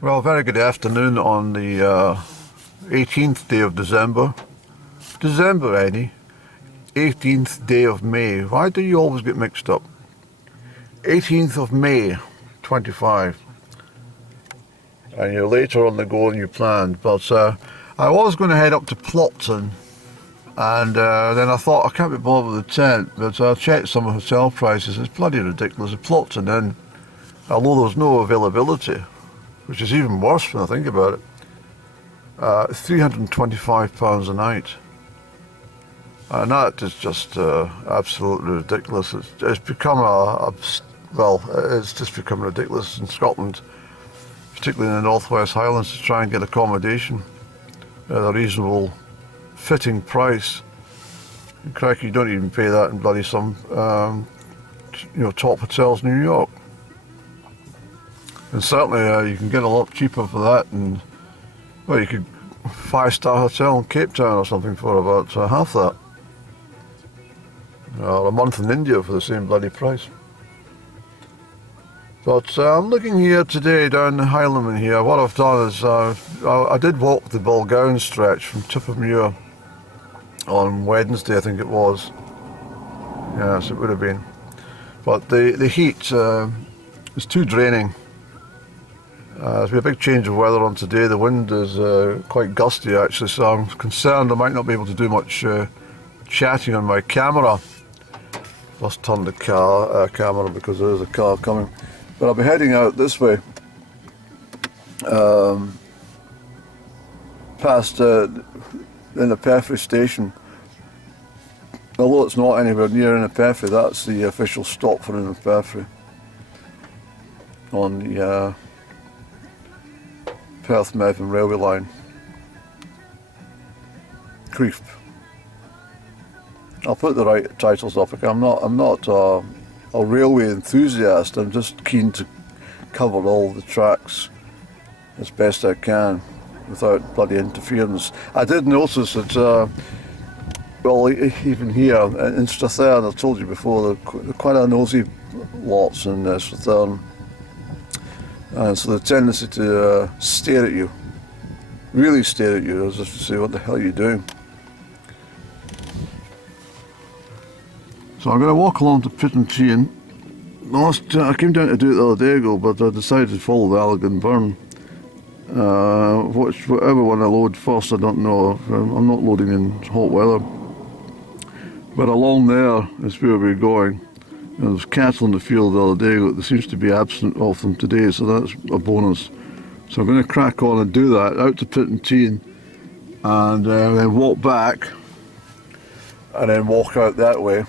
Well, very good afternoon on the 18th day of December. December, Eddie. 18th day of May. Why do you always get mixed up? 18th of May, 25. And you're later on the go than you planned. But I was going to head up to Plopton. And then I thought, I can't be bothered with the tent. But I checked some hotel prices. It's bloody ridiculous. At Plopton, and although there's no availability, which is even worse when I think about it, £325 a night. And that is just absolutely ridiculous. It's become it's just become ridiculous in Scotland, particularly in the Northwest Highlands, to try and get accommodation at a reasonable fitting price. And crikey, you don't even pay that in bloody some top hotels in New York. And certainly you can get a lot cheaper for that, and you could 5-star hotel in Cape Town or something for about half that. Or a month in India for the same bloody price. But I'm looking here today down the Highlandman here. What I've done is I did walk the Balgowan stretch from Tippermuir on Wednesday, I think it was. Yes, it would have been. But the heat is too draining. There's been a big change of weather on today. The wind is quite gusty actually, so I'm concerned I might not be able to do much chatting on my camera. Must turn the camera because there is a car coming. But I'll be heading out this way, past in the Perthshire station. Although it's not anywhere near in the Perthshire, that's the official stop for in the Perthshire on the Perth-Medwin railway line. Crieff. I'll put the right titles up. I'm not a railway enthusiast. I'm just keen to cover all the tracks as best I can without bloody interference. I did notice that, even here in Strathern, I've told you before, they're quite a nosy lots in Strathern. And so the tendency to stare at you, really stare at you, as if to say, what the hell are you doing? So I'm going to walk along to Pittentian. I came down to do it the other day ago, but I decided to follow the Allegan Burn. Whatever one I load first, I don't know. I'm not loading in hot weather. But along there is where we're going. There was cattle in the field the other day, but there seems to be absent of them today, so that's a bonus. So I'm going to crack on and do that, out to Pittentian, and then walk back, and then walk out that way.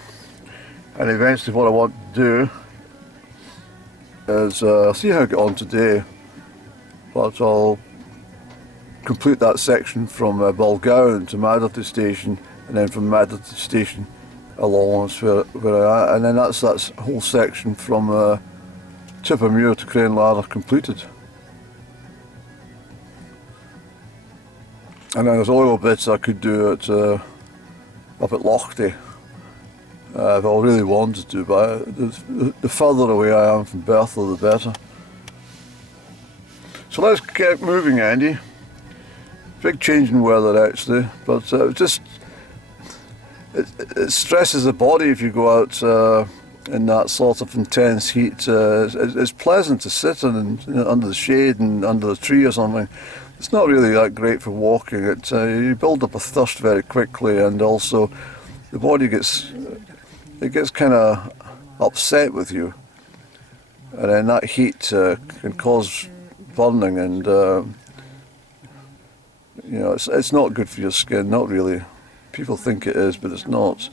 And eventually what I want to do is, see how I get on today, but I'll complete that section from Balgowan to Maderty Station, and then from Maderty Station along where I am, and then that's that whole section from Tippermuir to Crane Ladder completed. And then there's a little bit I could do up at Lochte, if I really wanted to, but the further away I am from Bertha, the better. So let's get moving, Andy. Big change in weather actually, but it stresses the body if you go out in that sort of intense heat. It's pleasant to sit under the shade and under the tree or something. It's not really that great for walking. You build up a thirst very quickly, and also the body gets kind of upset with you, and then that heat can cause burning, and it's not good for your skin. Not really. People think it is, but it's not.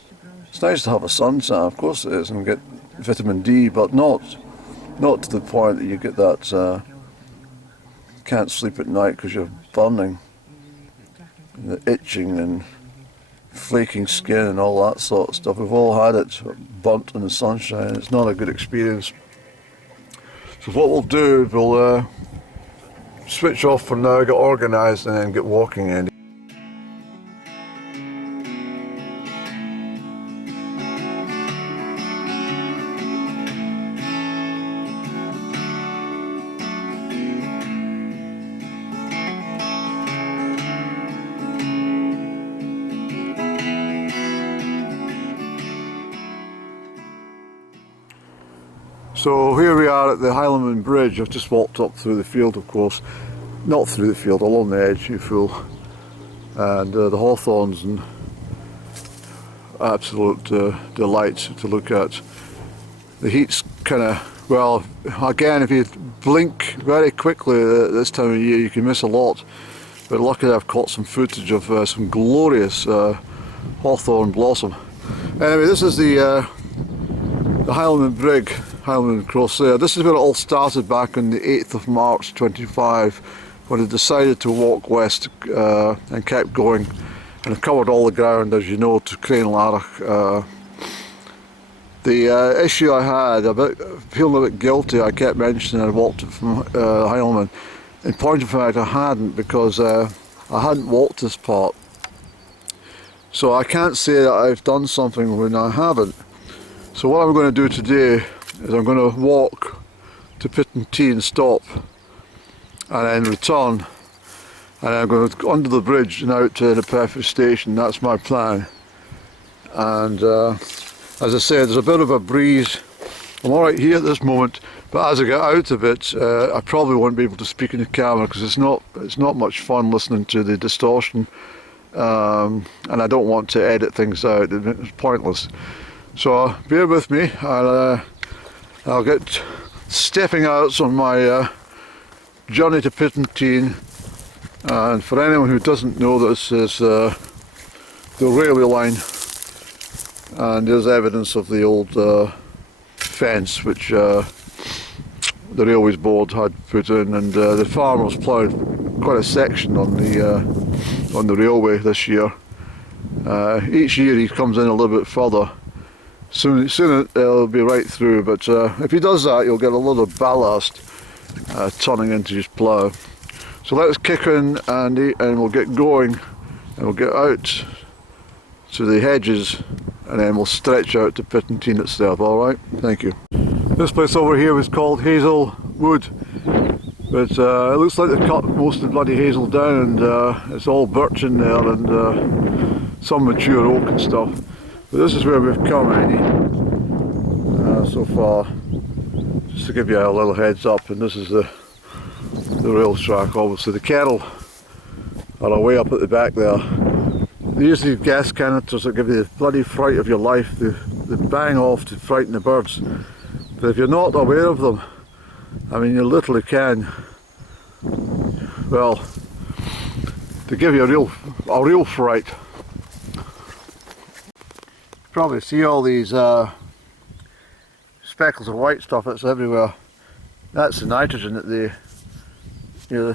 It's nice to have a suntan, of course it is, and get vitamin D, but not to the point that you get that can't sleep at night because you're burning, and the itching and flaking skin and all that sort of stuff. We've all had it burnt in the sunshine. It's not a good experience. So what we'll do is we'll switch off for now, get organised, and then get walking, Andy. So here we are at the Highlandman Bridge. I've just walked up through the field, of course. Not through the field, along the edge, you fool. And the hawthorns and absolute delight to look at. The heat's kind of, well, again, if you blink very quickly at this time of year, you can miss a lot. But luckily I've caught some footage of some glorious hawthorn blossom. Anyway, this is the Highlandman Brig, Highlandman Crossrail. This is where it all started back on the 8th of March 25, when I decided to walk west and kept going. And I covered all the ground, as you know, to Crieff. The issue I had, feeling a bit guilty, I kept mentioning I walked it from Highlandman. In point of fact, I hadn't, because I hadn't walked this part. So I can't say that I've done something when I haven't. So what I'm going to do today is I'm going to walk to Pittentian, stop, and then return, and I'm going to go under the bridge and out to the Perthshire station. That's my plan. And as I said, there's a bit of a breeze. I'm alright here at this moment, but as I get out of it, I probably won't be able to speak in the camera, because it's not much fun listening to the distortion, and I don't want to edit things out. It's pointless. So bear with me, and I'll get stepping out on my journey to Pittentian. And for anyone who doesn't know, this is the railway line, and there's evidence of the old fence which the Railways Board had put in, and the farmers ploughed quite a section on the railway this year. Each year he comes in a little bit further. Soon it'll be right through, but if he does that, you'll get a lot of ballast turning into his plough. So let's kick in, Andy, and we'll get going, and we'll get out to the hedges, and then we'll stretch out to Pittentian itself. Alright, thank you. This place over here was called Hazel Wood, but it looks like they cut most of the bloody hazel down, and it's all birch in there, and some mature oak and stuff. But this is where we've come, Andy, so far, just to give you a little heads up. And this is the rail track. Obviously the kettle are away up at the back there. These are gas canisters that give you the bloody fright of your life. They bang off to frighten the birds, but if you're not aware of them, I mean, you literally can, well, they give you a real fright. Probably see all these speckles of white stuff that's everywhere. That's the nitrogen that the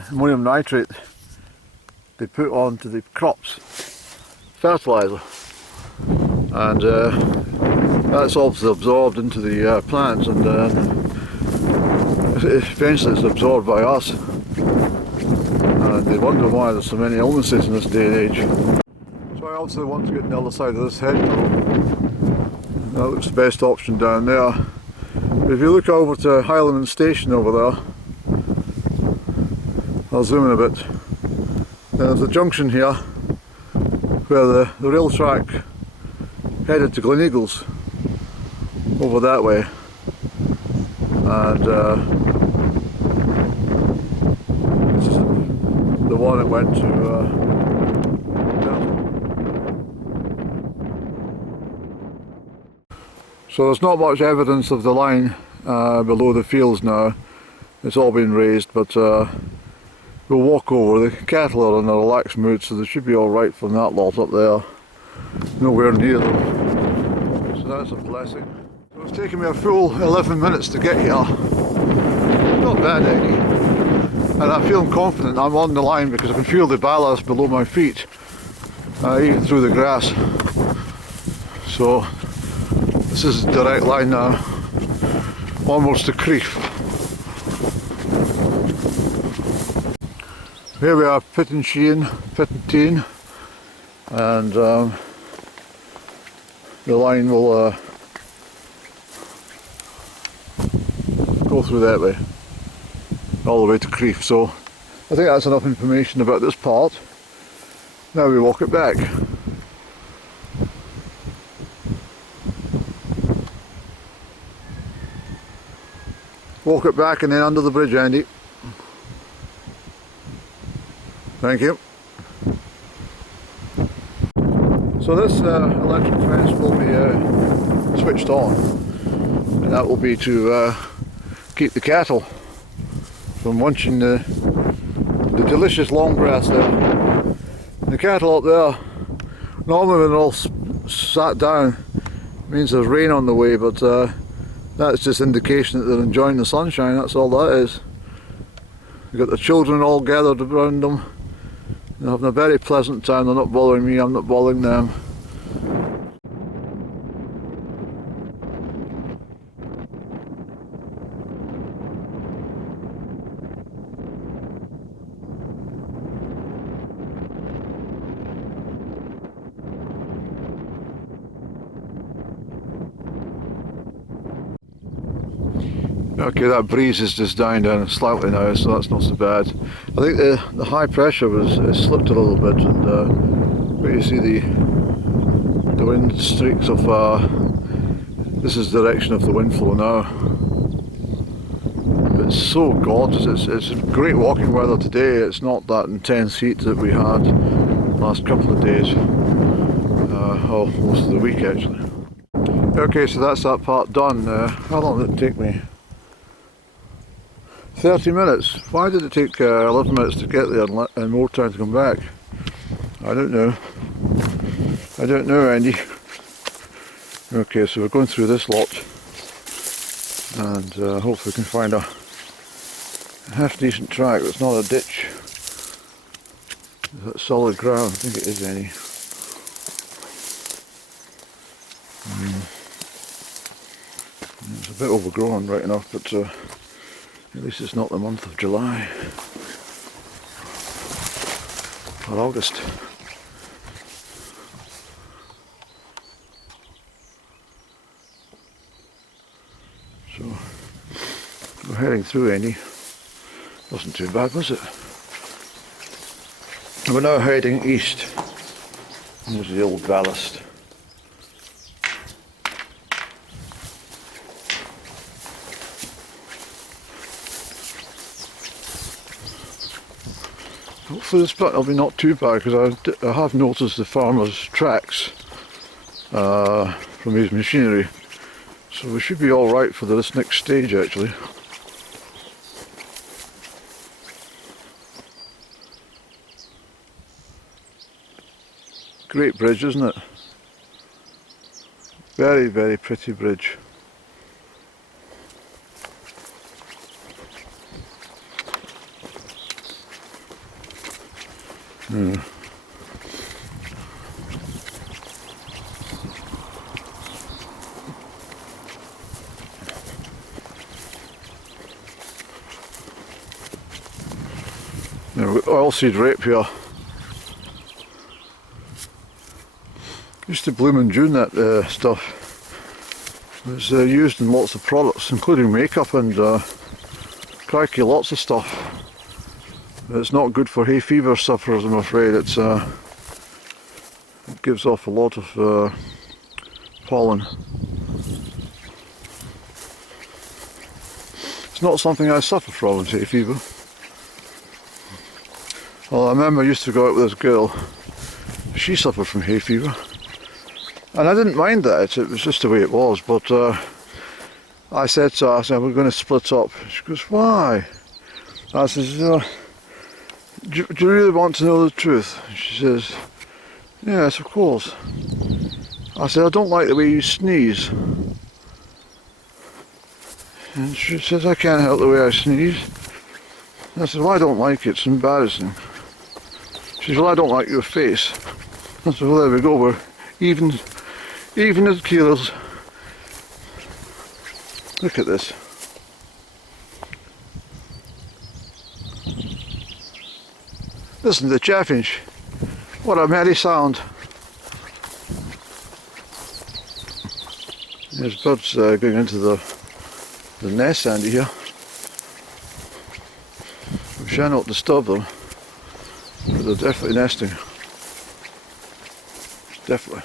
ammonium nitrate they put onto the crops, fertilizer, and that's obviously absorbed into the plants, and eventually it's absorbed by us, and they wonder why there's so many illnesses in this day and age. So I obviously want to get on the other side of this hedgerow. That looks the best option down there. But if you look over to Highlandman Station over there, I'll zoom in a bit. There's a junction here where the rail track headed to Gleneagles over that way, and this is the one that went to So there's not much evidence of the line below the fields now. It's all been raised, but we'll walk over. The cattle are in a relaxed mood, so they should be alright from that lot up there. Nowhere near them. So that's a blessing. So it's taken me a full 11 minutes to get here. Not bad, Eddie. And I'm feeling confident I'm on the line because I can feel the ballast below my feet, even through the grass. So this is a direct line now, almost to Crieff. Here we are, Pittentian, and the line will go through that way, all the way to Crieff. So I think that's enough information about this part. Now we walk it back. Walk it back and then under the bridge, Andy. Thank you. So this electric fence will be switched on, and that will be to keep the cattle from munching the delicious long grass there. The cattle up there, normally when they're all sat down, means there's rain on the way, but that's just indication that they're enjoying the sunshine, that's all that is. You've got the children all gathered around them. They're having a very pleasant time. They're not bothering me, I'm not bothering them. Okay, that breeze is just dying down slightly now, so that's not so bad. I think the high pressure has slipped a little bit, and where you see the wind streaks of this is the direction of the wind flow now. It's so gorgeous. It's great walking weather today. It's not that intense heat that we had the last couple of days, or most of the week actually. Okay, so that's that part done. How long did it take me? 30 minutes. Why did it take 11 minutes to get there and more time to come back? I don't know. I don't know, Andy. Okay, so we're going through this lot, and hopefully we can find a half decent track that's not a ditch. Is that solid ground? I think it is, Andy. It's a bit overgrown right enough, but at least it's not the month of July or August. So we're heading through, Andy. Wasn't too bad, was it? We're now heading east. There's the old ballast. Hopefully this bit will be not too bad, because I have noticed the farmer's tracks from his machinery, so we should be alright for this next stage actually. Great bridge, isn't it? Very, very pretty bridge. Yeah. Now we've got oilseed rape here. Used to bloom in June, that stuff. It's used in lots of products, including makeup and crikey, lots of stuff. It's not good for hay fever sufferers, I'm afraid. It gives off a lot of pollen. It's not something I suffer from, hay fever. Well, I remember I used to go out with this girl. She suffered from hay fever. And I didn't mind that, it was just the way it was. But I said to her, I said, we're going to split up. She goes, why? I says, do you really want to know the truth? She says, yes, of course. I said, I don't like the way you sneeze. And she says, I can't help the way I sneeze. I said, well, I don't like it, it's embarrassing. She says, well, I don't like your face. I said, well, there we go, we're even as keelers. Look at this. Listen to the chaffinch. What a merry sound. There's birds going into the nest, Andy, here. We shall not disturb them, but they're definitely nesting. Definitely.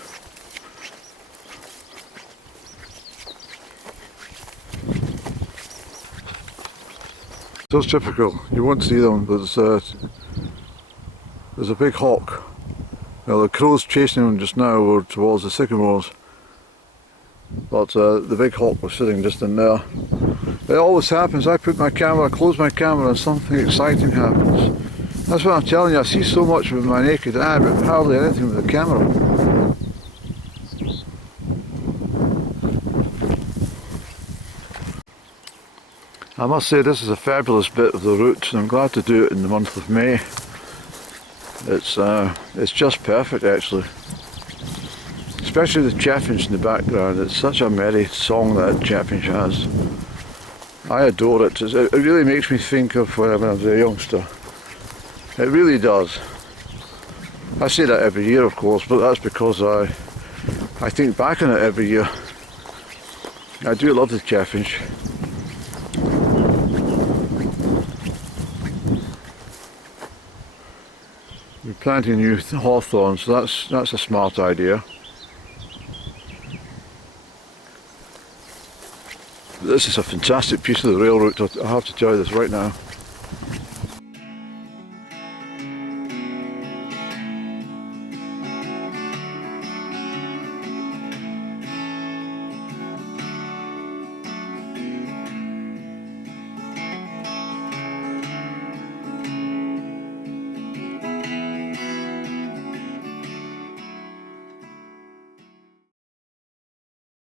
Does typical. You won't see them, but there's a big hawk. Now the crows chasing him just now were towards the sycamores, but the big hawk was sitting just in there. It always happens. I put my camera, close my camera, and something exciting happens. That's what I'm telling you. I see so much with my naked eye, but hardly anything with the camera. I must say this is a fabulous bit of the route, and I'm glad to do it in the month of May. It's just perfect actually. Especially the chaffinch in the background. It's such a merry song that chaffinch has. I adore it. It really makes me think of when I was a youngster. It really does. I say that every year, of course, but that's because I think back on it every year. I do love the chaffinch. We're planting new hawthorn, so that's a smart idea. This is a fantastic piece of the rail route, I have to tell you this right now.